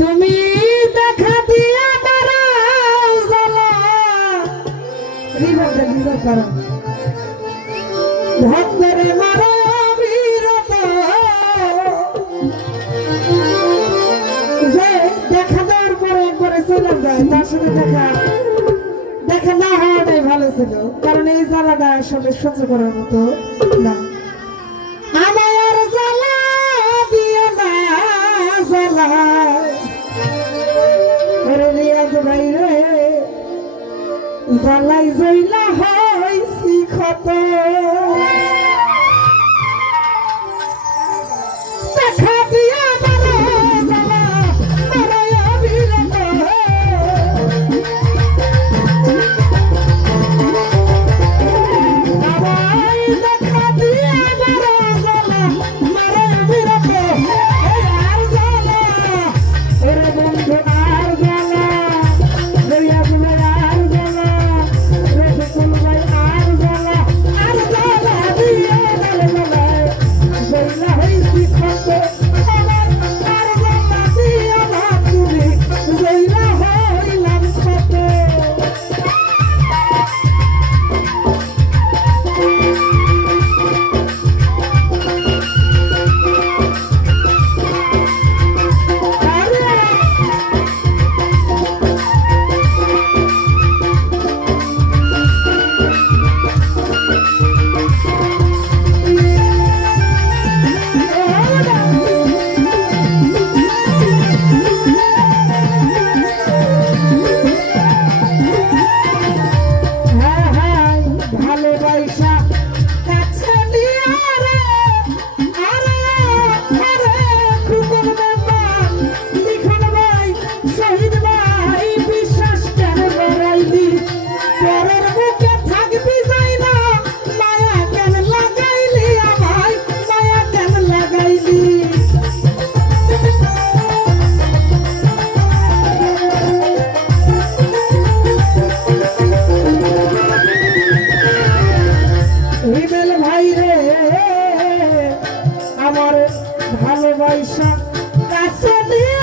তুমি দেখা দিয়া বারাও জ্বালা রিভার করো ভক্তরে মারো অবিরত যে দেখা দেওয়ার পরে একবারে চলে যায় তার সাথে দেখা না হওয়াটাই ভালো ছিল, কারণ এই জ্বালাটা আসলে সহ্য করার মতো না। আমার জ্বালা দিয়ে না জ্বালা রিয়াজ ভাই রে জ্বালাই জইলা হইছি ক্ষত দেখা দিয়া বারো জ্বালা বারো অবিরত দেখা দিয়া বারো জ্বালা বারো অবিরত আর জ্বালা ওরে বন্ধু আর জ্বালা রিয়াজ ভাই আর জ্বালা রফিকুল ভাই আর জ্বালা দিয়া জ্বালা জইলা হইছি ক্ষত আমার আর জ্বালা দিয়া তুমি জইলা হইলাম ক্ষত। ভালোবাসা কাছে নিয়ে রে আরে আরে খুকুর মেম্বার লিখন ভাই শহীদ ভাই বিশ্বাস কেন বাড়াইলি পরের বুকে থাকবি যাই না মায়া কেন লাগাইলি আমায় মায়া কেন লাগাইলি হিমেল ভাই রে আমার ভালোবাসা কাছে নিয়ে